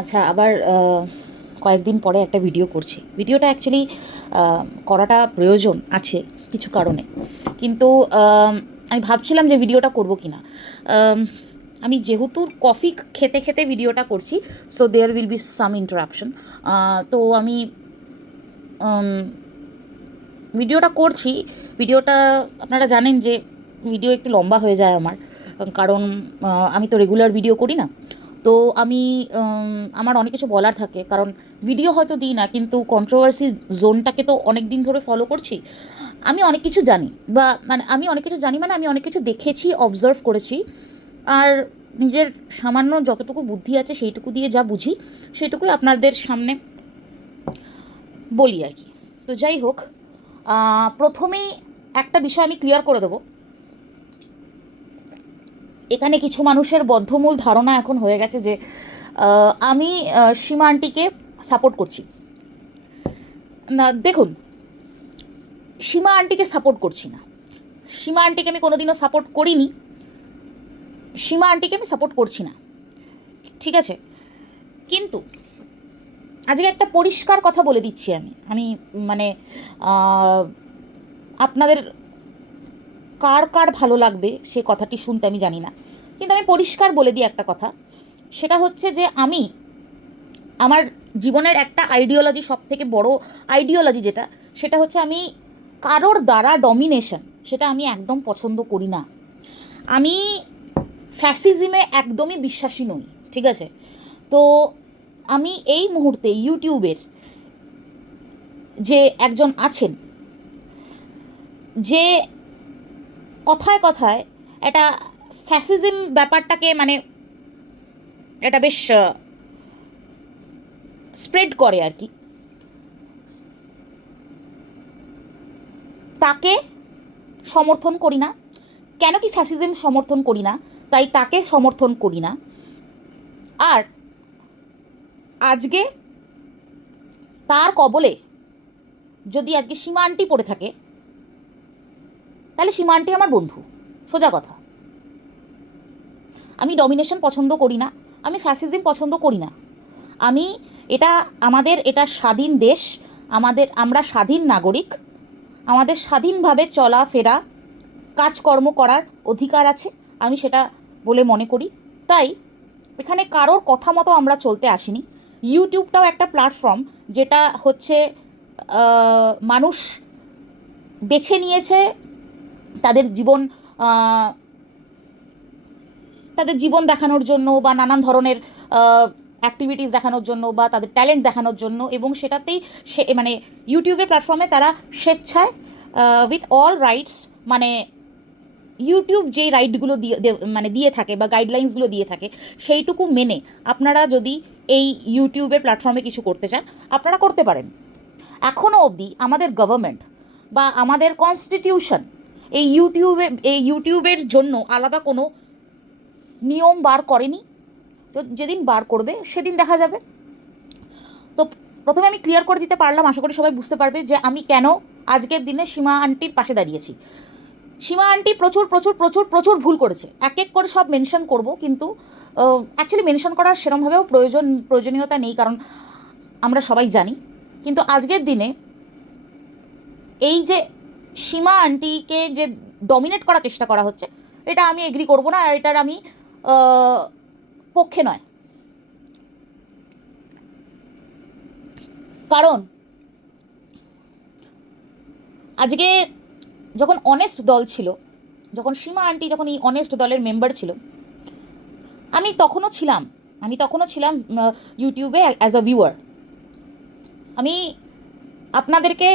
আচ্ছা, আবার কয়েকদিন পরে একটা ভিডিও করছি। ভিডিওটা অ্যাকচুয়ালি করাটা প্রয়োজন আছে কিছু কারণে। কিন্তু আমি ভাবছিলাম যে ভিডিওটা করব কি না। আম, আমি যেহেতু কফি খেতে খেতে ভিডিওটা করছি, so there will be some interruption. তো আমি আম, ভিডিওটা করছি। ভিডিওটা আপনারা জানেন যে ভিডিও একটু লম্বা হয়ে যায় আমার, কারণ আমি তো রেগুলার ভিডিও করি না। তো আমি আমার অনেক কিছু বলার থাকে, কারণ ভিডিও হয়তো দিই না, কিন্তু কন্ট্রোভার্সি জোনটাকে তো অনেক দিন ধরে ফলো করছি। আমি অনেক কিছু জানি, বা মানে আমি অনেক কিছু জানি, মানে আমি অনেক কিছু দেখেছি, অবজার্ভ করেছি। আর নিজের সামান্য যতটুকু বুদ্ধি আছে সেইটুকু দিয়ে যা বুঝি সেইটুকুই আপনাদের সামনে বলি আর কি। তো যাই হোক, প্রথমেই একটা বিষয় আমি ক্লিয়ার করে দেবো। এখানে কিছু মানুষের বদ্ধমূল ধারণা এখন হয়ে গেছে যে আমি সীমা আন্টিকে সাপোর্ট করছি। না, দেখুন, সীমা আন্টিকে সাপোর্ট করছি না। সীমা আন্টিকে আমি কোনোদিনও সাপোর্ট করিনি, সীমা আন্টিকে আমি সাপোর্ট করছি না, ঠিক আছে। কিন্তু আজকে একটা পরিষ্কার কথা বলে দিচ্ছি আমি আমি মানে আহ, আপনাদের কার কার ভালো লাগবে সে কথাটি শুনতে আমি জানি না, কিন্তু আমি পরিষ্কার বলে দিই একটা কথা। সেটা হচ্ছে যে আমি আমার জীবনের একটা আইডিওলজি, সব থেকে বড় আইডিওলজি যেটা, সেটা হচ্ছে আমি কারোর দ্বারা ডমিনেশন, সেটা আমি একদম পছন্দ করি না। আমি ফ্যাসিজমে একদমই বিশ্বাসী নই, ঠিক আছে। তো আমি এই মুহূর্তে ইউটিউবের যে একজন আছেন, যে কথায় কথায় এটা ফ্যাসিজম ব্যাপারটাকে মানে এটা বেশ স্প্রেড করে আর কি, তাকে সমর্থন করি না। কেন কি ফ্যাসিজম সমর্থন করি না, তাই তাকে সমর্থন করি না। আর আজকে তার কবলে যদি আজকে সীমা আন্টি পড়ে থাকে, তাহলে সীমা আন্টি আমার বন্ধু, সোজা কথা। আমি ডমিনেশন পছন্দ করি না, আমি ফ্যাসিজম পছন্দ করি না। আমি এটা আমাদের এটা স্বাধীন দেশ, আমরা স্বাধীন নাগরিক, আমাদের স্বাধীনভাবে চলাফেরা কাজকর্ম করার অধিকার আছে, আমি সেটা বলে মনে করি। তাই এখানে কারোর কথা মতো আমরা চলতে আসিনি। ইউটিউবটাও একটা প্ল্যাটফর্ম যেটা হচ্ছে মানুষ বেছে নিয়েছে তাদের জীবন, আহ, তাদের জীবন দেখানোর জন্য, বা নানান ধরনের অ্যাক্টিভিটিস দেখানোর জন্য, বা তাদের ট্যালেন্ট দেখানোর জন্য, এবং সেটাতেই সে মানে ইউটিউবের প্ল্যাটফর্মে তারা স্বেচ্ছায় উইথ অল রাইটস, মানে ইউটিউব যেই রাইটগুলো মানে দিয়ে থাকে বা গাইডলাইন্সগুলো দিয়ে থাকে, সেইটুকু মেনে আপনারা যদি এই ইউটিউবের প্ল্যাটফর্মে কিছু করতে চান, আপনারা করতে পারেন। এখনও অবধি আমাদের গভর্নমেন্ট বা আমাদের কনস্টিটিউশন এই ইউটিউবের জন্য আলাদা কোনো নিয়ম বার করেনি। তো যেদিন বার করবে সেদিন দেখা যাবে। তো প্রথমে আমি ক্লিয়ার করে দিতে পারলাম, আশা করি সবাই বুঝতে পারবে যে আমি কেন আজকের দিনে সীমা আন্টির পাশে দাঁড়িয়েছি। সীমা আন্টি প্রচুর প্রচুর প্রচুর প্রচুর ভুল করেছে, এক এক করে সব মেনশন করব, কিন্তু অ্যাকচুয়ালি মেনশন করার সেরমভাবেও প্রয়োজনীয়তা নেই, কারণ আমরা সবাই জানি। কিন্তু আজকের দিনে এই যে সীমা আন্টিকে যে ডমিনেট করার চেষ্টা করা হচ্ছে, এটা আমি এগ্রি করব না, আর এটার আমি আহ, পক্ষে নয়। কারণ আজকে যখন অনেস্ট দল ছিল, যখন সীমা আন্টি যখন এই অনেস্ট দলের মেম্বার ছিল, আমি তখনও ছিলাম আমি তখনও ছিলাম ইউটিউবে অ্যাজ আ ভিউয়ার। আমি আপনাদেরকে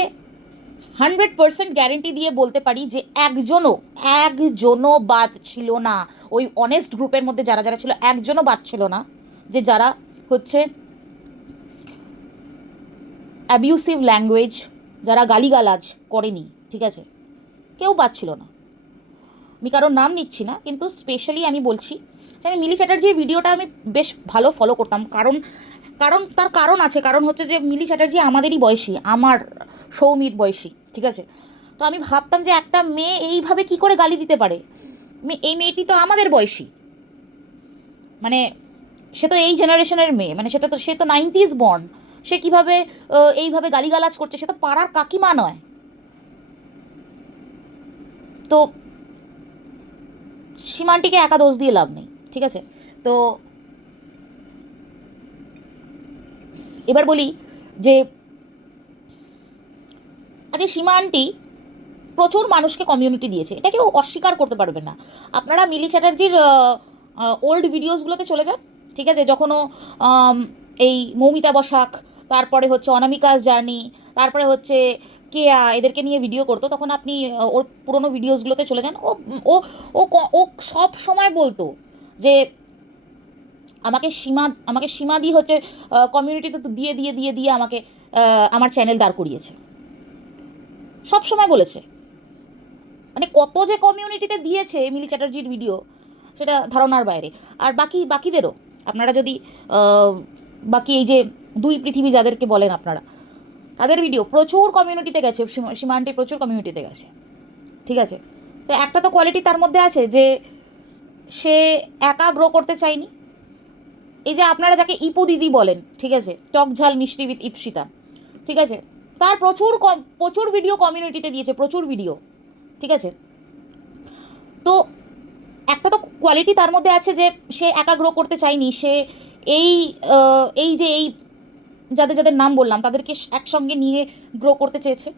100% গ্যারেন্টি দিয়ে বলতে পারি যে একজনও বাদ ছিল না ওই অনেস্ট গ্রুপের মধ্যে, যারা যারা ছিল একজনও বাদ ছিল না যে যারা হচ্ছে অ্যাবিউসিভ ল্যাঙ্গুয়েজ, যারা গালিগালাজ করেনি, ঠিক আছে, কেউ বাদ ছিল না। আমি কারোর নাম নিচ্ছি না, কিন্তু স্পেশালি আমি বলছি যে আমি মিলি চ্যাটার্জির ভিডিওটা আমি বেশ ভালো ফলো করতাম, কারণ কারণ তার কারণ আছে, কারণ হচ্ছে যে মিলি চ্যাটার্জি আমাদেরই বয়সী, আমার সৌমির বয়সী, ঠিক আছে। তো আমি ভাবতাম যে একটা মেয়ে এইভাবে কি করে গালি দিতে পারে, এই মেয়েটি তো আমাদের বয়সী, মানে সে তো এই জেনারেশনের মেয়ে, মানে সে তো 90s বর্ন, সে কীভাবে এইভাবে গালিগালাজ করছে, সে তো পাড়ার কাকিমা নয়। তো সীমানটিকে একা দোষ দিয়ে লাভ নেই, ঠিক আছে? তো এবার বলি যে আজকে সীমা আন্টি প্রচুর মানুষকে কমিউনিটি দিয়েছে, এটা কেউ অস্বীকার করতে পারবে না। আপনারা মিলি চ্যাটার্জির ওল্ড ভিডিওসগুলোতে চলে যান, ঠিক আছে? যখনও এই মৌমিতা বসাক, তারপরে হচ্ছে অনামিকাস জার্নি, তারপরে হচ্ছে কেয়া, এদেরকে নিয়ে ভিডিও করতো, তখন আপনি ওর পুরোনো ভিডিওসগুলোতে চলে যান। ও ও ও ও সব সময় বলতো যে আমাকে সীমা দিয়ে হচ্ছে কমিউনিটিতে তো দিয়ে দিয়ে দিয়ে দিয়ে আমাকে আমার চ্যানেল দাঁড় করিয়েছে, সব সময় বলেছে। মানে কত যে কমিউনিটিতে দিয়েছে মিলি চ্যাটার্জির ভিডিও, সেটা ধারণার বাইরে। আর বাকিদেরও আপনারা যদি বাকি এই যে দুই পৃথিবী যাদেরকে বলেন আপনারা, তাদের ভিডিও প্রচুর কমিউনিটিতে গেছে, সীমা আন্টি প্রচুর কমিউনিটিতে গেছে, ঠিক আছে? তো একটা তো কোয়ালিটি তার মধ্যে আছে যে সে একা গ্রো করতে চায়নি। এই যে আপনারা যাকে ইপু দিদি বলেন, ঠিক আছে, টক ঝাল মিষ্টি উইথ ইপসিতা, ঠিক আছে, তার প্রচুর ভিডিও কমিউনিটিতে দিয়েছে, প্রচুর ভিডিও, ঠিক আছে? তো একটা তো কোয়ালিটি তার মধ্যে আছে যে সে একা গ্রো করতে চায়নি, সে এই এই যে এই যাদের যাদের নাম বললাম তাদেরকে একসঙ্গে নিয়ে গ্রো করতে চেয়েছে।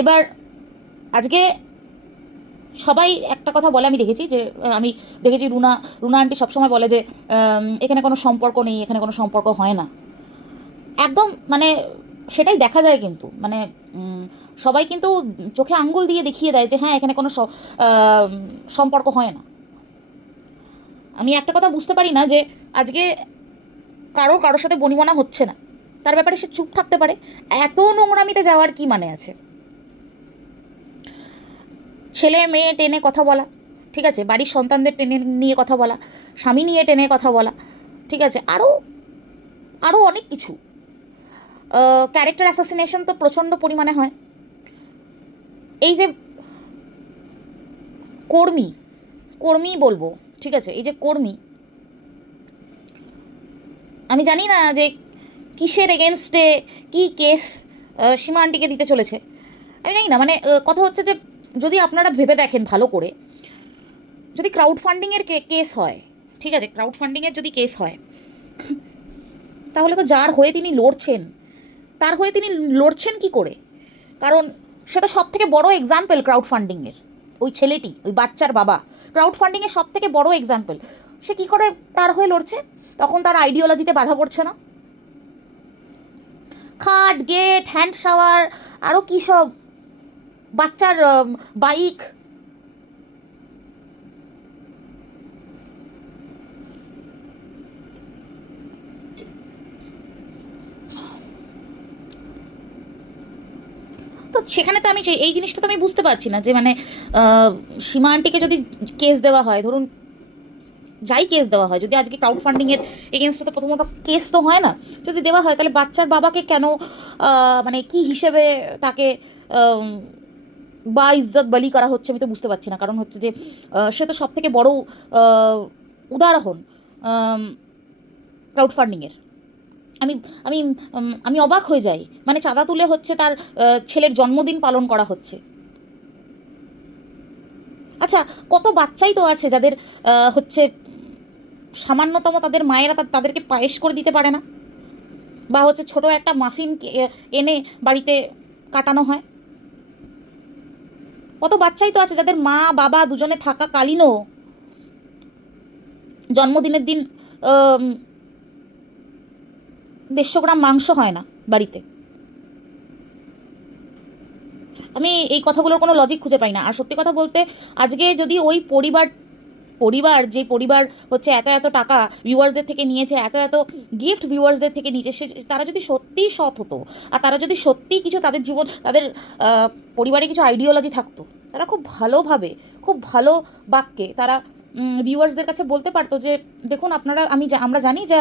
এবার আজকে সবাই একটা কথা বলে, আমি দেখেছি যে রুনা আন্টি সবসময় বলে যে এখানে কোনো সম্পর্ক নেই, এখানে কোনো সম্পর্ক হয় না। একদম মানে সেটাই দেখা যায়, কিন্তু মানে সবাই কিন্তু চোখে আঙ্গুল দিয়ে দেখিয়ে দেয় যে হ্যাঁ এখানে কোনো সম্পর্ক হয় না। আমি একটা কথা বুঝতে পারি না যে আজকে কারোর সাথে বনিবনা হচ্ছে না, তার ব্যাপারে সে চুপ থাকতে পারে। এত নোংরামিতে যাওয়ার কি মানে আছে? ছেলে মেয়ে টেনে কথা বলা, ঠিক আছে, বাড়ির সন্তানদের টেনে নিয়ে কথা বলা, স্বামী নিয়ে টেনে কথা বলা, ঠিক আছে, আরও অনেক কিছু। ক্যারেক্টার অ্যাসাসিনেশন তো প্রচণ্ড পরিমাণে হয়। এই যে কর্মী বলবো, ঠিক আছে, এই যে কর্মী, আমি জানি না যে কিসের এগেনস্টে কি কেস সীমা আন্টিকে দিতে চলেছে, আমি জানি না। মানে কথা হচ্ছে যে যদি আপনারা ভেবে দেখেন ভালো করে, যদি ক্রাউড ফান্ডিংয়ের কেস হয়, ঠিক আছে, ক্রাউড ফান্ডিংয়ের যদি কেস হয়, তাহলে তো যার হয়ে তিনি লড়ছেন, তার হয়ে তিনি লড়ছেন কি করে? কারণ সেটা সব থেকে বড় এক্সাম্পল ক্রাউড ফান্ডিংয়ের। ওই ছেলেটি, ওই বাচ্চার বাবা, ক্রাউড ফান্ডিংয়ের সব থেকে বড় এক্সাম্পল। সে কী করে তার হয়ে লড়ছে? তখন তার আইডিওলজিতে বাধা পড়ছে না? খাট, গেট, হ্যান্ড শাওয়ার, আরও কী সব, বাচ্চার বাইক, তো সেখানে তো আমি এই জিনিসটা তো আমি বুঝতে পারছি না যে মানে সীমা আন্টিকে যদি কেস দেওয়া হয়, ধরুন যাই কেস দেওয়া হয়, যদি আজকে ক্রাউড ফান্ডিংয়ের এগেনস্টে তো প্রথমত কেস তো হয় না, যদি দেওয়া হয় তাহলে বাচ্চার বাবাকে কেন মানে কি হিসেবে তাকে বা ইজ্জত বলি করা হচ্ছে আমি তো বুঝতে পারছি না। কারণ হচ্ছে যে সে তো সব থেকে বড় উদাহরণ ক্রাউড ফান্ডিংয়ের। আমি আমি আমি অবাক হয়ে যাই, মানে চাঁদা তুলে হচ্ছে তার ছেলের জন্মদিন পালন করা হচ্ছে। আচ্ছা, কত বাচ্চাই তো আছে যাদের হচ্ছে সামান্যতম তাদের মায়েরা তাদেরকে পায়েস করে দিতে পারে না, বা হচ্ছে ছোট একটা মাফিন এনে বাড়িতে কাটানো হয়। কত বাচ্চাই তো আছে যাদের মা বাবা দুজনে থাকাকালীনও জন্মদিনের দিন 150 গ্রাম মাংস হয় না বাড়িতে। আমি এই কথাগুলোর কোনো লজিক খুঁজে পাই না। আর সত্যি কথা বলতে, আজকে যদি ওই যে পরিবার হচ্ছে এত টাকা ভিউয়ার্সদের থেকে নিয়েছে, এত গিফট ভিউয়ার্সদের থেকে নিয়েছে, তারা যদি সত্যিই সৎ হতো, আর তারা যদি সত্যিই কিছু তাদের পরিবারে কিছু আইডিওলজি থাকতো, তারা খুব ভালোভাবে, খুব ভালো বাক্যে তারা ভিউয়ার্সদের কাছে বলতে পারতো যে দেখুন আমরা জানি যে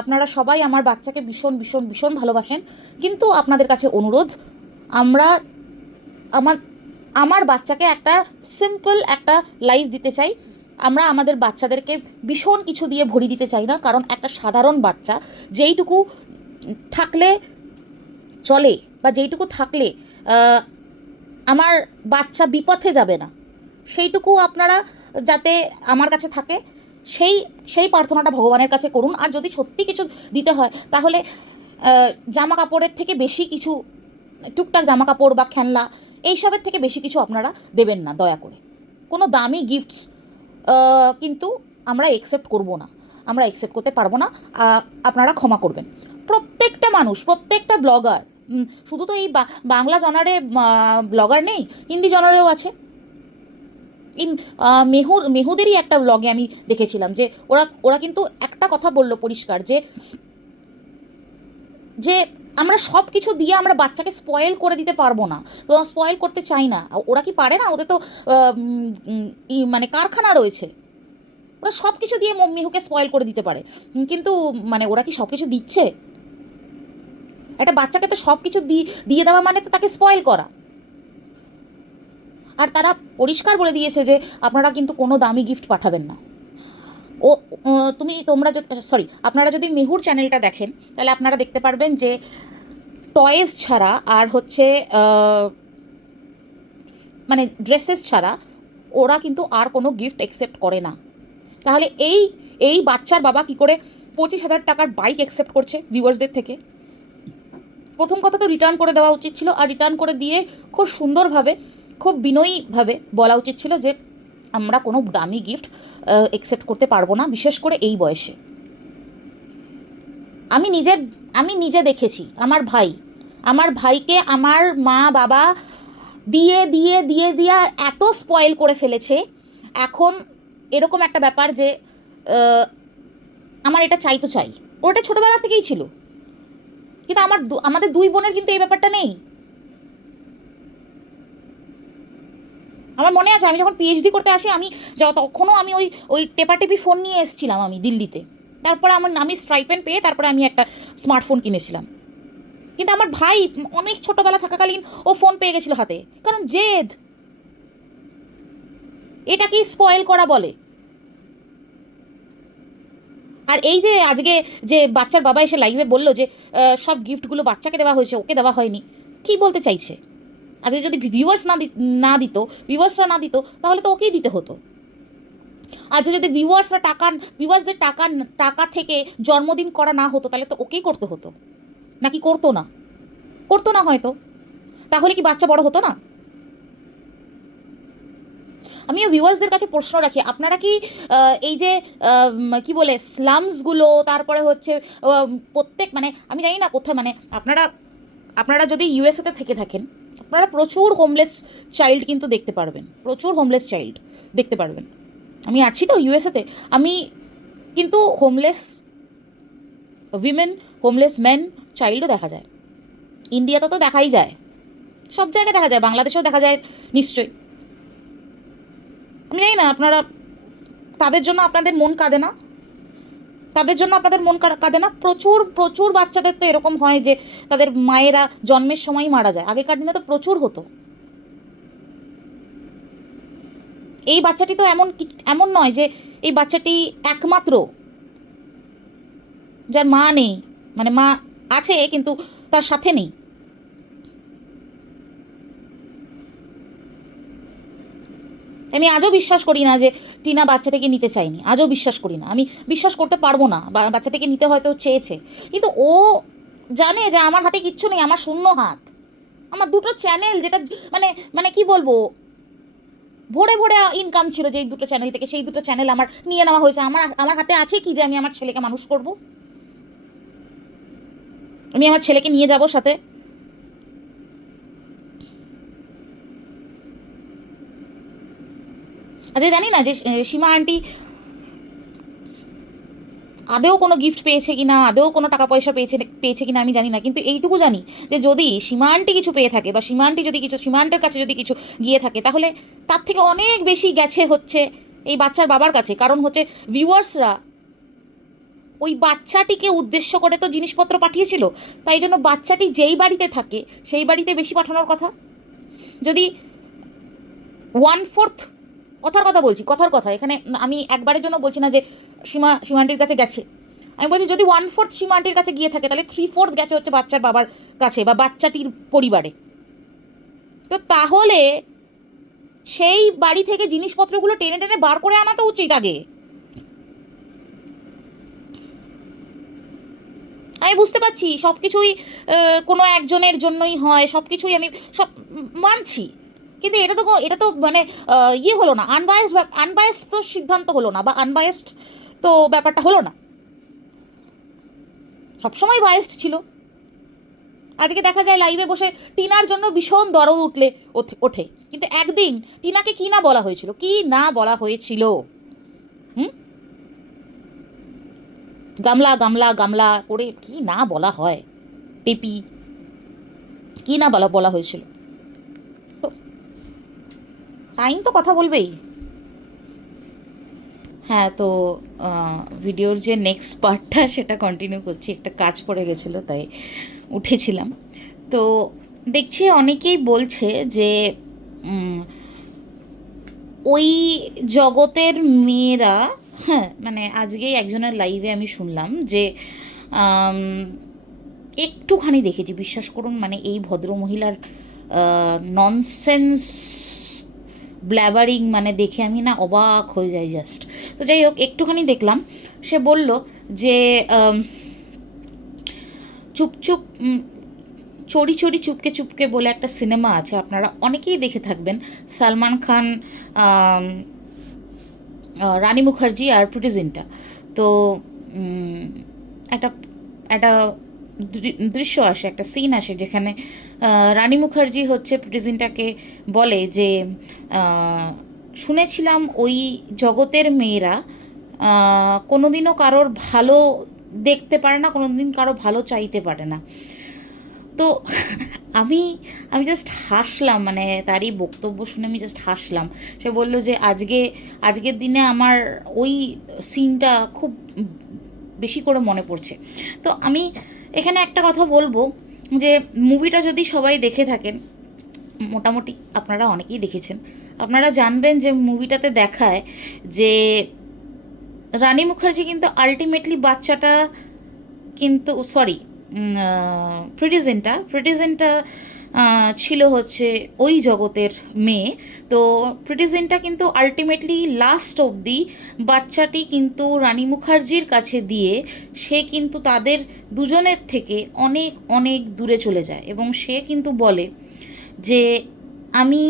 আপনারা সবাই আমার বাচ্চাকে ভীষণ ভীষণ ভীষণ ভালোবাসেন, কিন্তু আপনাদের কাছে অনুরোধ, আমার বাচ্চাকে একটা সিম্পল একটা লাইফ দিতে চাই। আমরা আমাদের বাচ্চাদেরকে ভীষণ কিছু দিয়ে ভরি দিতে চাই না, কারণ একটা সাধারণ বাচ্চা যেইটুকু থাকলে চলে, বা যেইটুকু থাকলে আহ, আমার বাচ্চা বিপথে যাবে না, সেইটুকু আপনারা যাতে আমার কাছে থাকে, সেই সেই প্রার্থনাটা ভগবানের কাছে করুন। আর যদি সত্যি কিছু দিতে হয় তাহলে জামা কাপড়ের থেকে বেশি কিছু, টুকটাক জামা কাপড় বা খেলনা এইসবের থেকে বেশি কিছু আপনারা দেবেন না দয়া করে। কোনো দামি গিফটস কিন্তু আমরা একসেপ্ট করব না, আমরা একসেপ্ট করতে পারবো না। আপনারা ক্ষমা করবেন। প্রত্যেকটা মানুষ, প্রত্যেকটা ব্লগার, শুধু তো এই বাংলা জনারে ব্লগার নেই, হিন্দি জনারেও আছে। এই মেহুদেরই একটা ব্লগে আমি দেখেছিলাম যে ওরা ওরা কিন্তু একটা কথা বলল পরিষ্কার, যে যে আমরা সব কিছু দিয়ে আমরা বাচ্চাকে স্পয়েল করে দিতে পারবো না, তো স্পয়েল করতে চাই না। ওরা কি পারে না? ওদের তো মানে কারখানা রয়েছে, ওরা সব কিছু দিয়ে মিহুকে স্পয়েল করে দিতে পারে। কিন্তু মানে ওরা কি সব কিছু দিচ্ছে? একটা বাচ্চাকে তো সব কিছু দিয়ে দেওয়া মানে তো তাকে স্পয়েল করা। আর তারা পরিষ্কার বলে দিয়েছে যে আপনারা কিন্তু কোনো দামি গিফট পাঠাবেন না। ও তোমরা সরি, আপনারা যদি মেহুর চ্যানেলটা দেখেন তাহলে আপনারা দেখতে পারবেন যে টয়েস ছাড়া আর হচ্ছে মানে ড্রেসেস ছাড়া ওরা কিন্তু আর কোনো গিফট অ্যাকসেপ্ট করে না। তাহলে এই এই বাচ্চার বাবা কি করে 25,000 টাকার বাইক অ্যাকসেপ্ট করছে ভিউয়ার্সদের থেকে? প্রথম কথা তো রিটার্ন করে দেওয়া উচিত ছিল, আর রিটার্ন করে দিয়ে খুব সুন্দরভাবে, খুব বিনয়ীভাবে বলা উচিত ছিল যে আমরা কোনো দামি গিফট অ্যাকসেপ্ট করতে পারবো না, বিশেষ করে এই বয়সে। আমি নিজের আমি নিজে দেখেছি, আমার ভাইকে আমার মা বাবা দিয়ে দিয়ে দিয়ে দিয়ে এত স্পয়েল করে ফেলেছে। এখন এরকম একটা ব্যাপার যে আমার এটা চাই তো চাই, ওটা ছোটোবেলা থেকেই ছিল। কিন্তু আমাদের দুই বোনের কিন্তু এই ব্যাপারটা নেই। আমার মনে আছে আমি যখন পিএইচডি করতে আসি, তখনও আমি ওই ওই টেপাটেপি ফোন নিয়ে এসেছিলাম আমি দিল্লিতে। তারপরে আমি স্ট্রাইপেন পেয়ে তারপরে আমি একটা স্মার্টফোন কিনেছিলাম। কিন্তু আমার ভাই অনেক ছোটোবেলা থাকাকালীন ও ফোন পেয়ে গেছিলো হাতে, কারণ জেদ। এটা কি স্পয়েল করা বলে? আর এই যে আজকে যে বাচ্চার বাবা এসে লাইভে বললো যে সব গিফটগুলো বাচ্চাকে দেওয়া হয়েছে, ওকে দেওয়া হয়নি, কি বলতে চাইছে? আজকে যদি ভিউয়ার্সরা না দিত তাহলে তো ওকেই দিতে হতো। আজকে যদি ভিউয়ার্সদের টাকা থেকে জন্মদিন করা না হতো তাহলে তো ওকেই করতে হতো, নাকি করতো না হয়তো। তাহলে কি বাচ্চা বড় হতো না? আমিও ভিউয়ার্সদের কাছে প্রশ্ন রাখি, আপনারা কি এই যে কি বলে স্লামসগুলো, তারপরে হচ্ছে প্রত্যেক, মানে আমি জানি না কোথায়, মানে আপনারা যদি ইউএসএতে থেকে থাকেন আপনারা প্রচুর হোমলেস চাইল্ড কিন্তু দেখতে পারবেন, প্রচুর হোমলেস চাইল্ড দেখতে পারবেন। আমি আছি তো ইউএসএতে, আমি কিন্তু হোমলেস উইমেন, হোমলেস মেন, চাইল্ডও দেখা যায়। ইন্ডিয়াতে তো দেখাই যায়, সব জায়গায় দেখা যায়, বাংলাদেশেও দেখা যায় নিশ্চয়ই। আমি জানি না তাদের জন্য আপনাদের মন কাঁদে না? কাঁদে না? প্রচুর প্রচুর বাচ্চাদের তো এরকম হয় যে তাদের মায়েরা জন্মের সময়ই মারা যায়। আগেকার দিনে তো প্রচুর হতো। এই বাচ্চাটি তো এমন নয় যে এই বাচ্চাটি একমাত্র যার মা নেই, মানে মা আছে কিন্তু তার সাথে নেই। আমি আজও বিশ্বাস করি না যে টিনা বাচ্চাটাকে নিতে চায়নি, আজও বিশ্বাস করি না, আমি বিশ্বাস করতে পারবো না। বাচ্চাটাকে নিতে হয়তো চেয়েছে, কিন্তু ও জানে যে আমার হাতে কিচ্ছু নেই, আমার শূন্য হাত। আমার দুটো চ্যানেল, যেটা মানে মানে কি বলবো, ভরে ভরে ইনকাম ছিল যে দুটো চ্যানেল থেকে, সেই দুটো চ্যানেল আমার নিয়ে নেওয়া হয়েছে। আমার হাতে আছে কি যে আমি আমার ছেলেকে মানুষ করব? আমি আমার ছেলেকে নিয়ে যাব সাথে? আজকে জানি না যে সীমা আন্টি আদেও কোনো গিফট পেয়েছে কি না, আদেও কোনো টাকা পয়সা পেয়েছে কি না আমি জানি না, কিন্তু এইটুকু জানি যে যদি সীমা আন্টি কিছু পেয়ে থাকে, বা সীমা আন্টির কাছে যদি কিছু গিয়ে থাকে, তাহলে তার থেকে অনেক বেশি গেছে হচ্ছে এই বাচ্চার বাবার কাছে। কারণ হচ্ছে ভিউয়ার্সরা ওই বাচ্চাটিকে উদ্দেশ্য করে তো জিনিসপত্র পাঠিয়েছিল, তাই জন্য বাচ্চাটি যেই বাড়িতে থাকে সেই বাড়িতে বেশি পাঠানোর কথা। যদি 1/4 কথার কথা বলছি, কথার কথা, এখানে আমি একবারের জন্য বলছি না যে সীমা আন্টির কাছে গেছে। আমি বলছি যদি 1/4 সীমা আন্টির কাছে গিয়ে থাকে, তাহলে 3/4 গেছে হচ্ছে বাচ্চার বাবার কাছে বা বাচ্চাটির পরিবারে। তো তাহলে সেই বাড়ি থেকে জিনিসপত্রগুলো টেনে টেনে বার করে আনা তো উচিত আগে। আমি বুঝতে পারছি সব কিছুই কোনো একজনের জন্যই হয়, সব কিছুই আমি সব মানছি, কিন্তু এটা তো মানে ইয়ে হলো না, আনবায়াসড তো সিদ্ধান্ত হলো না, বা আনবায়াসড তো ব্যাপারটা হলো না, সবসময় বায়াসড ছিল। আজকে দেখা যায় লাইভে বসে টিনার জন্য ভীষণ দরদ ওঠে, কিন্তু একদিন টিনাকে কি না বলা হয়েছিল, কি না বলা হয়েছিল, হুম, গামলা গামলা গামলা করে কি না বলা হয়, টেপি, কি না বলা বলা হয়েছিল। তো টাইম তো কথা বলবেই। হ্যাঁ, তো ভিডিওর যে নেক্সট পার্টটা সেটা কন্টিনিউ করছি, একটা কাজ পড়ে গেছিলো তাই উঠেছিলাম। তো দেখছি অনেকেই বলছে যে ওই জগতের মেয়েরা, হ্যাঁ মানে আজকেই একজনের লাইভে আমি শুনলাম যে একটুখানি দেখেছি, বিশ্বাস করুন, মানে এই ভদ্রমহিলার ননসেন্স ব্ল্যাবারিং মানে দেখে আমি না অবাক হয়ে যাই জাস্ট। তো যাই হোক, একটুখানি দেখলাম, সে বলল যে চুপচুপ চড়ি চড়ি চুপকে চুপকে বলে একটা সিনেমা আছে, আপনারা অনেকেই দেখে থাকবেন, সালমান খান, রানী মুখার্জি আর প্রিটি জিন্টা। তো একটা একটা দৃশ্য আসে, একটা সিন আসে যেখানে রানী মুখার্জি হচ্ছে প্রিটি জিন্টাকে বলে যে শুনেছিলাম ওই জগতের মেয়েরা কোনোদিনও কারোর ভালো দেখতে পারে না, কোনোদিন কারো ভালো চাইতে পারে না। তো আমি আমি জাস্ট হাসলাম, মানে তারই বক্তব্য শুনে আমি জাস্ট হাসলাম। সে বলল যে আজকের দিনে আমার ওই সিনটা খুব বেশি করে মনে পড়ছে। তো আমি এখানে একটা কথা বলবো যে মুভিটা যদি সবাই দেখে থাকেন, মোটামুটি আপনারা অনেকেই দেখেছেন, আপনারা জানবেন যে মুভিটাতে দেখায় যে রানী মুখার্জি কিন্তু আলটিমেটলি বাচ্চাটা কিন্তু সরি প্রিটিজেন্টা ছিল হচ্ছে ওই জগতের মেয়ে। তো প্রিটিজেন্টা কিন্তু আলটিমেটলি লাস্ট অবধি বাচ্চাটি কিন্তু রানী মুখার্জির কাছে দিয়ে সে কিন্তু তাদের দুজনের থেকে অনেক অনেক দূরে চলে যায়, এবং সে কিন্তু বলে যে আমি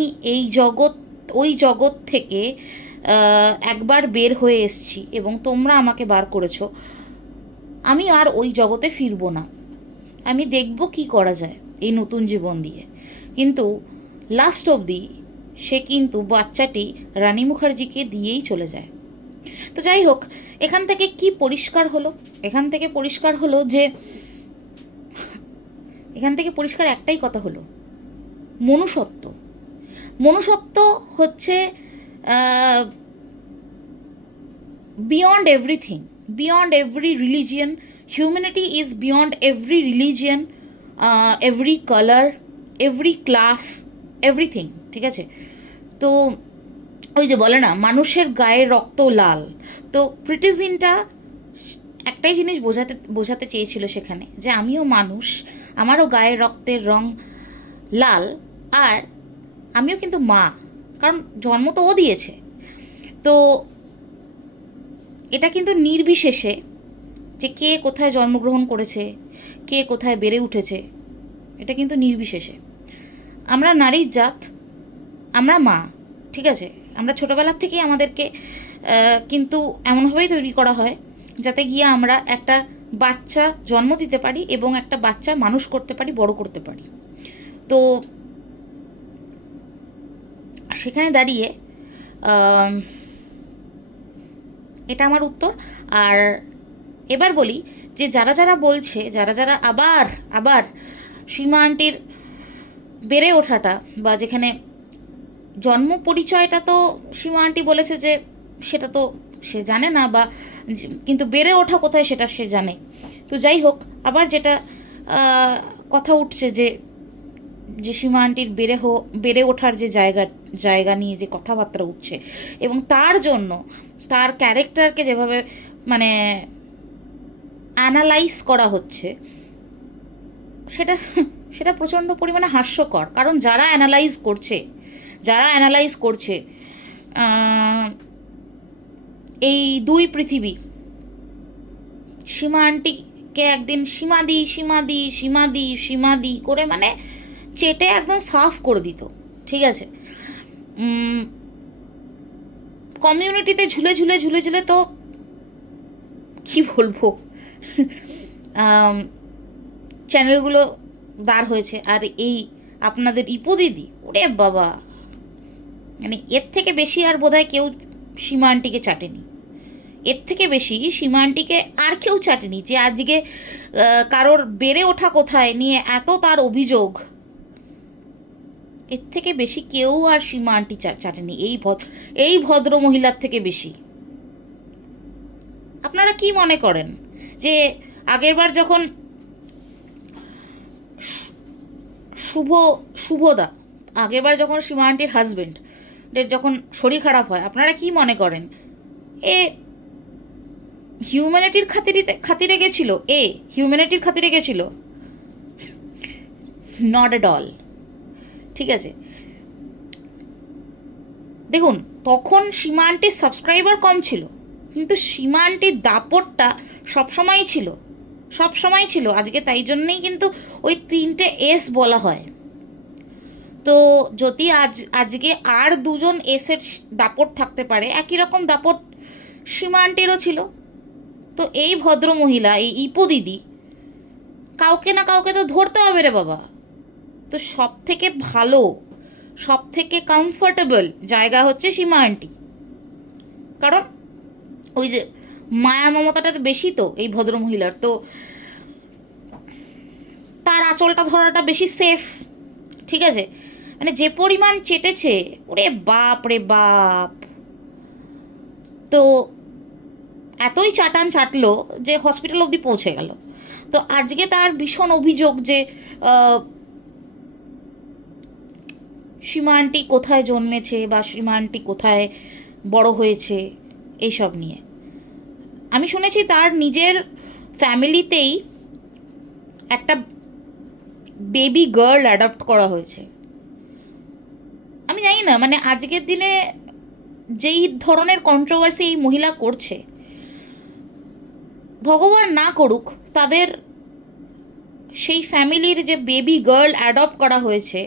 ওই জগৎ থেকে একবার বের হয়ে এসেছি এবং তোমরা আমাকে বার করেছো, আমি আর ওই জগতে ফিরবো না, আমি দেখব কি করা যায় এই নতুন জীবন দিয়ে। কিন্তু লাস্ট অবধি সে কিন্তু বাচ্চাটি রানী মুখার্জিকে দিয়েই চলে যায়। তো যাই হোক, এখান থেকে কি পরিষ্কার হলো, এখান থেকে পরিষ্কার একটাই কথা হলো, মনুষ্যত্ব হচ্ছে beyond everything, beyond every religion. Humanity is beyond every religion, every color, every class, everything, ঠিক আছে? তো ওই যে বলে না মানুষের গায়ের রক্ত লাল, তো প্রিটিজিনটা একটাই জিনিস বোঝাতে চেয়েছিল সেখানে, যে আমিও মানুষ, আমারও গায়ের রক্তের রং লাল, আর আমিও কিন্তু মা, কারণ জন্ম তো ও দিয়েছে। তো এটা কিন্তু নির্বিশেষে যে কে কোথায় জন্মগ্রহণ করেছে, কে কোথায় বেড়ে উঠেছে, এটা কিন্তু নির্বিশেষে আমরা নারীর জাত, আমরা মা, ঠিক আছে? আমরা ছোটোবেলার থেকেই আমাদেরকে কিন্তু এমনভাবেই তৈরি করা হয় যাতে গিয়ে আমরা একটা বাচ্চা জন্ম দিতে পারি এবং একটা বাচ্চা মানুষ করতে পারি, বড় করতে পারি। তো সেখানে দাঁড়িয়ে এটা আমার উত্তর। আর এবার বলি যে যারা বলছে, যারা আবার সীমা আন্টির বেড়ে ওঠাটা, বা যেখানে জন্ম পরিচয়টা তো সীমা আন্টি বলেছে যে সেটা তো সে জানে না, বা কিন্তু বেড়ে ওঠা কোথায় সেটা সে জানে। তো যাই হোক, আবার যেটা কথা উঠছে যে যে সীমা আন্টির বেড়ে ওঠার যে জায়গা নিয়ে যে কথাবার্তা উঠছে, এবং তার জন্য তার ক্যারেক্টারকে যেভাবে মানে অ্যানালাইজ করা হচ্ছে, সেটা সেটা প্রচণ্ড পরিমাণে হাস্যকর। কারণ যারা অ্যানালাইজ করছে এই দুই পৃথিবী, সীমা আন্টিকে একদিন সীমাদি করে মানে চেটে একদম সাফ করে দিত, ঠিক আছে। কমিউনিটিতে ঝুলে তো কি বলবো, চ্যানেলগুলো বার হয়েছে। আর এই আপনাদের ইপোদিদি, ওরে বাবা, মানে এর থেকে বেশি আর বোধহয় কেউ সীমা আন্টিকে চাটেনি, এর থেকে বেশি সীমা আন্টিকে আর কেউ চাটেনি। যে আজকে কারোর বেড়ে ওঠা কোথায় নিয়ে এত তার অভিযোগ, এর থেকে বেশি কেউ আর সীমা আন্টি চাটেনি, এই ভদ্র মহিলার থেকে বেশি। আপনারা কি মনে করেন যে আগেরবার যখন শুভদা আগেরবার যখন সীমা আন্টির হাজবেন্ডের যখন শরীর খারাপ হয়, আপনারা কি মনে করেন এ হিউম্যানিটির খাতিরে গেছিল? হিউম্যানিটির খাতিরে গেছিল? নট এট অল, ঠিক আছে। দেখুন, তখন সীমা আন্টির সাবস্ক্রাইবার কম ছিল, কিন্তু সীমা আন্টির দাপটটা সবসময় ছিল। আজকে তাই জন্যেই কিন্তু ওই 3টে এস বলা হয়। তো যদি আজকে আর 2জন এসের দাপট থাকতে পারে, একই রকম দাপট সীমা আন্টিরও ছিল। তো এই ভদ্র মহিলা, এই ইপোদিদি, কাউকে না কাউকে তো ধরতে হবে রে বাবা। তো সব থেকে ভালো, সব থেকে কমফোর্টেবল জায়গা হচ্ছে সীমা আন্টি। কারণ ওই যে মায়া মমতাটা তো বেশি, তো এই ভদ্র মহিলার তো তার আঁচলটা ধরাটা বেশি সেফ, ঠিক আছে। মানে যে পরিমাণ চেটেছে, ওরে বাপ রে বাপ, তো এতই চাটলো যে হসপিটাল অবধি পৌঁছে গেল। তো আজকে তার ভীষণ অভিযোগ যে সীমা আন্টি কোথায় জন্মেছে বা সীমা আন্টি কোথায় বড় হয়েছে, এইসব নিয়ে। আমি শুনেছি তার নিজের ফ্যামিলিতেই একটা বেবি গার্ল অ্যাডপ্ট করা হয়েছে। আমি জানি না, মানে আজকের দিনে যেই ধরনের কন্ট্রোভার্সি এই মহিলা করছে, ভগবান না করুক তাদের সেই ফ্যামিলির যে বেবি গার্ল অ্যাডপ্ট করা হয়েছে,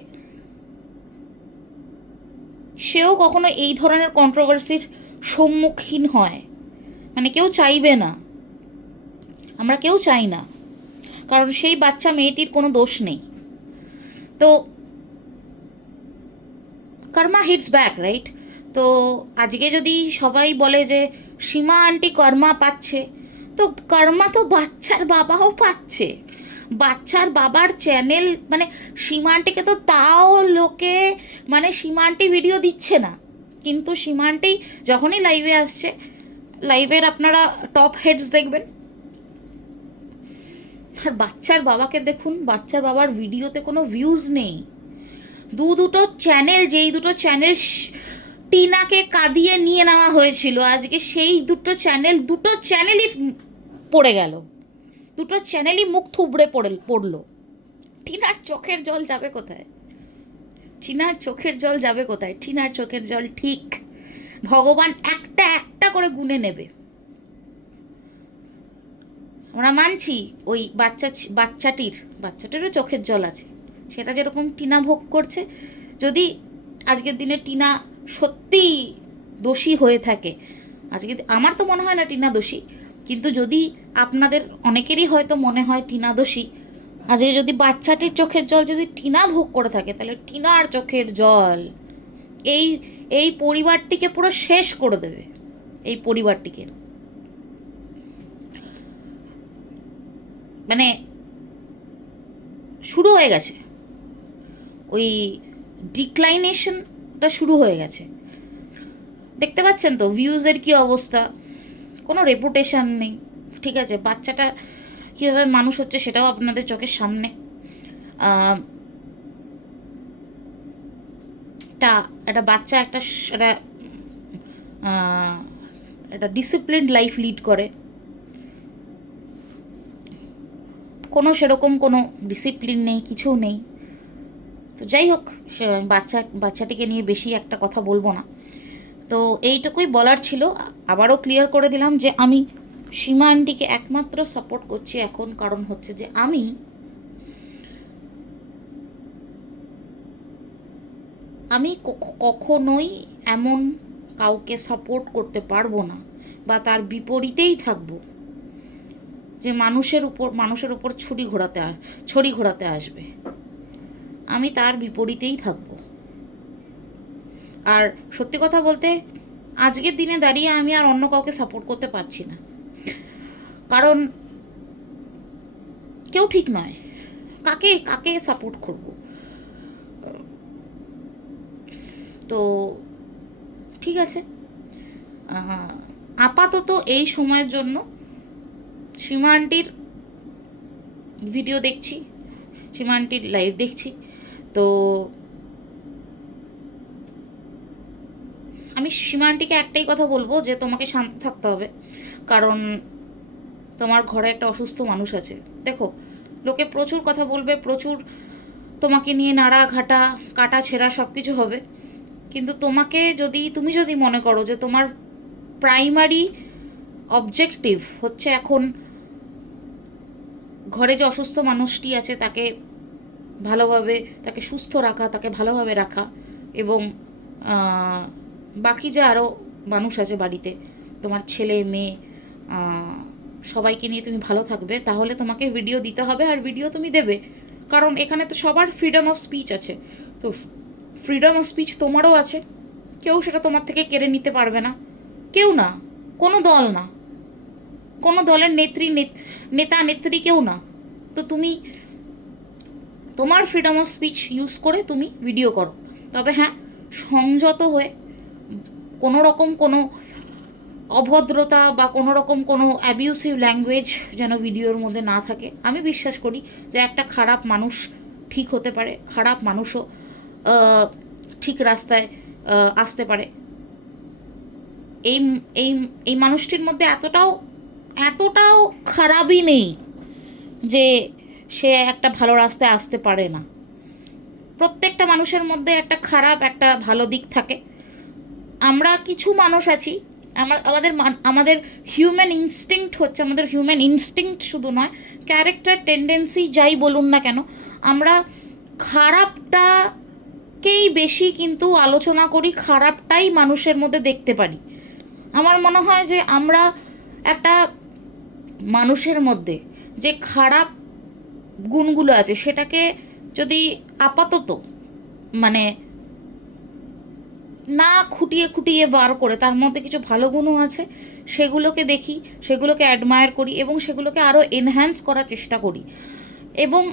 সেও কখনো এই ধরনের কন্ট্রোভার্সির সম্মুখীন হয়। মানে কেউ চাইবে না, আমরা কেউ চাই না, কারণ সেই বাচ্চা মেয়েটির কোনো দোষ নেই। তো কর্মা হিটস ব্যাক, রাইট? তো আজকে যদি সবাই বলে যে সীমা আন্টি কর্মা পাচ্ছে, তো কর্মা তো বাচ্চার বাবাও পাচ্ছে। বাচ্চার বাবার চ্যানেল, মানে সীমা আন্টিকে তো তাও লোকে মানে সীমা আন্টি ভিডিও দিচ্ছে না, কিন্তু সীমা আন্টি যখনই লাইভে আসছে, লাইভের আপনারা টপ হেডস দেখবেন, আর বাচ্চার বাবাকে দেখুন, বাচ্চার বাবার ভিডিওতে কোনো ভিউজ নেই। দুটো চ্যানেল, যেই দুটো চ্যানেল টিনাকে কাঁদিয়ে নিয়ে নেওয়া হয়েছিল, আজকে সেই দুটো চ্যানেলই পড়ে গেল, দুটো চ্যানেলই মুখ থুবড়ে পড়লো। টিনার চোখের জল যাবে কোথায়? টিনার চোখের জল ঠিক ভগবান একটা একটা করে গুনে নেবে। আমরা মানছি ওই বাচ্চাটিরও চোখের জল আছে, সেটা যেরকম টিনা ভোগ করছে। যদি আজকের দিনে টিনা সত্যিই দোষী হয়ে থাকে, আজকে আমার তো মনে হয় না টিনা দোষী, কিন্তু যদি আপনাদের অনেকেরই হয়তো মনে হয় টিনা দোষী, আজকে যদি বাচ্চাটির চোখের জল যদি টিনা ভোগ করে থাকে, তাহলে টিনার চোখের জল এই পরিবারটিকে পুরো শেষ করে দেবে। এই পরিবারটিকে মানে শুরু হয়ে গেছে, ওই ডিক্লাইনেশনটা শুরু হয়ে গেছে। দেখতে পাচ্ছেন তো ভিউজের কি অবস্থা, কোনো রেপুটেশন নেই, ঠিক আছে। বাচ্চাটা কীভাবে মানুষ হচ্ছে সেটাও আপনাদের চোখের সামনে। একটা একটা বাচ্চা একটা একটা আহ, একটা ডিসিপ্লিনড লাইফ লিড করে, কোনো সেরকম কোনো ডিসিপ্লিন নেই, কিছু নেই। তো যাই হোক, বাচ্চাটিকে নিয়ে বেশি একটা কথা বলবো না। তো এইটুকুই বলার ছিল। আবারও ক্লিয়ার করে দিলাম যে আমি সীমা আন্টিকে একমাত্র সাপোর্ট করছি এখন, কারণ হচ্ছে যে আমি কখনোই এমন কাউকে সাপোর্ট করতে পারবো না বা তার বিপরীতেই থাকবো যে মানুষের উপর ছড়ি ঘোরাতে আসবে। আমি তার বিপরীতেই থাকবো। আর সত্যি কথা বলতে আজকের দিনে দাঁড়িয়ে আমি আর অন্য কাউকে সাপোর্ট করতে পারছি না, কারণ কেউ ঠিক নয়। কাকে কাকে সাপোর্ট করব? তো ঠিক আছে, আপাতত এই সময়ের জন্য সীমা আন্টির ভিডিও দেখছি, সীমা আন্টির লাইভ দেখছি। তো আমি সীমা আন্টিকে একটাই কথা বলবো যে তোমাকে শান্ত থাকতে হবে, কারণ তোমার ঘরে একটা অসুস্থ মানুষ আছে। দেখো, লোকে প্রচুর কথা বলবে, প্রচুর তোমাকে নিয়ে নাড়া ঘাটা কাটা ছেঁড়া সব কিছু হবে, কিন্তু তুমি যদি মনে করো যে তোমার প্রাইমারি অবজেক্টিভ হচ্ছে এখন ঘরে যে অসুস্থ মানুষটি আছে তাকে ভালোভাবে, তাকে সুস্থ রাখা, তাকে ভালোভাবে রাখা, এবং বাকি যে আরও মানুষ আছে বাড়িতে, তোমার ছেলে মেয়ে সবাইকে নিয়ে তুমি ভালো থাকবে, তাহলে তোমাকে ভিডিও দিতে হবে। আর ভিডিও তুমি দেবে, কারণ এখানে তো সবার ফ্রিডম অফ স্পিচ আছে। তো ফ্রিডম অফ স্পিচ তোমারও আছে, কেউ সেটা তোমার থেকে কেড়ে নিতে পারবে না। কেউ না, কোনো দল না, কোনো দলের নেতা নেত্রী কেউ না। তো তুমি তোমার ফ্রিডম অফ স্পিচ ইউজ করে তুমি ভিডিও করো, তবে হ্যাঁ, সংযত হয়ে, কোনো রকম কোনো অভদ্রতা বা কোনো রকম কোনো অ্যাবিউসিভ ল্যাঙ্গুয়েজ যেন ভিডিওর মধ্যে না থাকে। আমি বিশ্বাস করি যে একটা খারাপ মানুষ ঠিক হতে পারে, খারাপ মানুষও ঠিক রাস্তায় আসতে পারে। এই এই এই মানুষটির মধ্যে এতটাও খারাপই নেই যে সে একটা ভালো রাস্তায় আসতে পারে না। প্রত্যেকটা মানুষের মধ্যে একটা খারাপ একটা ভালো দিক থাকে। আমরা কিছু মানুষ আছি, আমাদের হিউম্যান ইনস্টিংক্ট হচ্ছে, আমাদের হিউম্যান ইনস্টিংক্ট শুধু নয়, ক্যারেক্টার, টেন্ডেন্সি যাই বলুন না কেন, আমরা খারাপটাকেই বেশি কিন্তু আলোচনা করি, খারাপটাই মানুষের মধ্যে দেখতে পারি। আমার মনে হয় যে আমরা একটা মানুষের মধ্যে যে খারাপ গুণগুলো আছে সেটাকে যদি আপাতত মানে না খুঁটিয়ে খুঁটিয়ে বার করে তার মধ্যে কিছু ভালো গুণও আছে সেগুলোকে দেখি, সেগুলোকে অ্যাডমায়ার করি এবং সেগুলোকে আরও এনহ্যান্স করার চেষ্টা করি এবং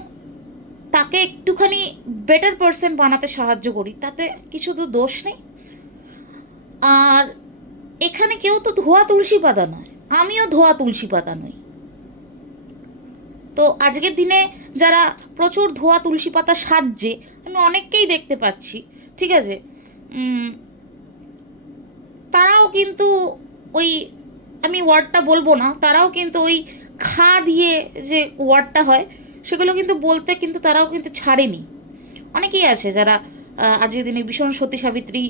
তাকে একটুখানি বেটার পারসন বানাতে সাহায্য করি, তাতে কিছু তো দোষ নেই। আর এখানে কেউ তো ধোয়া তুলসী পাতা নয়, আমিও ধোয়া তুলসী পাতা নই। তো আজকের দিনে যারা প্রচুর ধোয়া তুলসী পাতা সাজছে আমি অনেককেই দেখতে পাচ্ছি, ঠিক আছে, তারাও কিন্তু ওই, আমি ওয়ার্ডটা বলবো না, তারাও কিন্তু ওই খা দিয়ে যে ওয়ার্ডটা হয় সেগুলো কিন্তু বলতে কিন্তু তারাও কিন্তু ছাড়েনি। অনেকেই আছে যারা আজকের দিনে ভীষণ সতী সাবিত্রী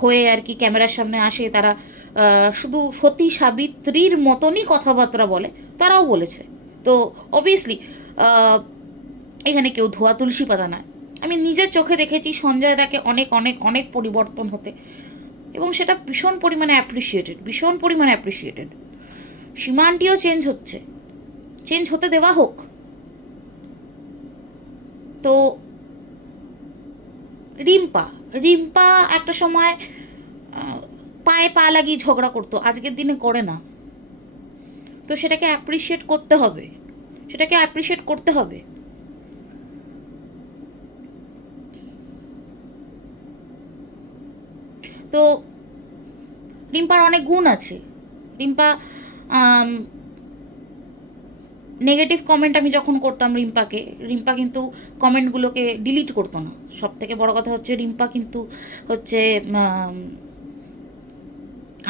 হয়ে আর কি ক্যামেরার সামনে আসে, তারা শুধু সতী সাবিত্রীর মতনই কথাবার্তা বলে, তারাও বলেছে। তো অবভিয়াসলি এখানে কেউ ধোয়া তুলসী পাতা নয়। আমি নিজের চোখে দেখেছি সঞ্জয় দাকে অনেক অনেক অনেক পরিবর্তন হতে, এবং সেটা ভীষণ পরিমাণে অ্যাপ্রিসিয়েটেড। সীমা আন্টিও চেঞ্জ হতে দেওয়া হোক। তো রিম্পা একটা সময় পায়ে পা লাগিয়ে ঝগড়া করতো, আজকের দিনে করে না। তো সেটাকে অ্যাপ্রিসিয়েট করতে হবে। তো রিম্পার অনেক গুণ আছে। রিম্পা নেগেটিভ কমেন্ট আমি যখন করতাম রিম্পাকে, রিম্পা কিন্তু কমেন্টগুলোকে ডিলিট করতো না। সব থেকে বড় কথা হচ্ছে রিম্পা কিন্তু হচ্ছে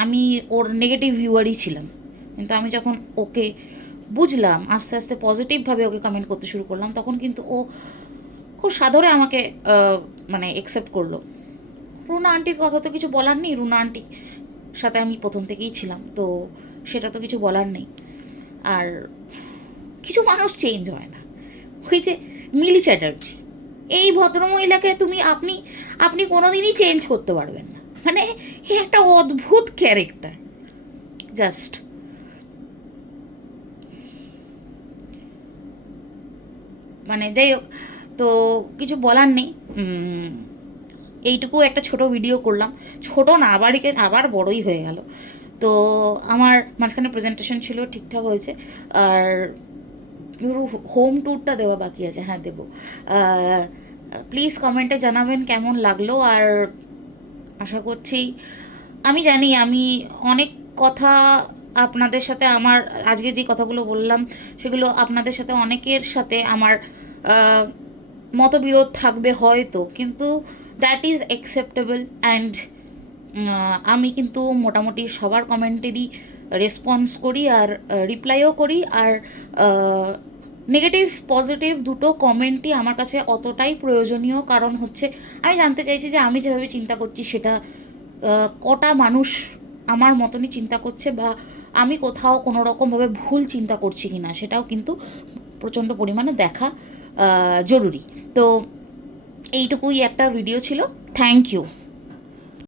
আমি ওর নেগেটিভ ভিউয়ারই ছিলাম, কিন্তু আমি যখন ওকে বুঝলাম, আস্তে আস্তে পজিটিভভাবে ওকে কমেন্ট করতে শুরু করলাম, তখন কিন্তু ও খুব সাদরে আমাকে মানে অ্যাকসেপ্ট করলো। রুনা আন্টির কথা তো কিছু বলার নেই, রুনা আন্টির সাথে আমি প্রথম থেকেই ছিলাম, তো সেটা তো কিছু বলার নেই। আর কিছু মানুষ চেঞ্জ হয় না, ওই যে মিলি চ্যাটার্জি, এই ভদ্রমহিলাকে আপনি আপনি কোনোদিনই চেঞ্জ করতে পারবেন না, মানে এ একটা অদ্ভুত ক্যারেক্টার জাস্ট। মানে যাই হোক, তো কিছু বলার নেই। এইটুকু একটা ছোট ভিডিও করলাম, ছোট না আবার বড়ই হয়ে গেল। তো আমার মাঝখানে প্রেজেন্টেশন ছিল, ঠিকঠাক হয়েছে। আর পুরো হোম ট্যুরটা দেওয়া বাকি আছে, হ্যাঁ দেবো। প্লিজ কমেন্টে জানাবেন কেমন লাগলো। আর আশা করছি, আমি জানি আমি অনেক কথা আপনাদের সাথে, আমার আজকে যে কথাগুলো বললাম সেগুলো আপনাদের সাথে অনেকের সাথে আমার মতবিরোধ থাকবে হয়তো, কিন্তু দ্যাট ইজ অ্যাকসেপ্টেবল। অ্যান্ড আমি কিন্তু মোটামুটি সবার কমেন্টেরই রেসপন্স করি আর রিপ্লাইও করি। আর নেগেটিভ পজিটিভ দুটো কমেন্টই আমার কাছে অতটাই প্রয়োজনীয়, কারণ হচ্ছে আমি জানতে চাইছি যে আমি যেভাবে চিন্তা করছি সেটা কটা মানুষ আমার মতনই চিন্তা করছে, বা আমি কোথাও কোনো রকমভাবে ভুল চিন্তা করছি কি না সেটাও কিন্তু প্রচণ্ড পরিমাণে দেখা জরুরি। তো এইটুকুই একটা ভিডিও ছিল। Thank you.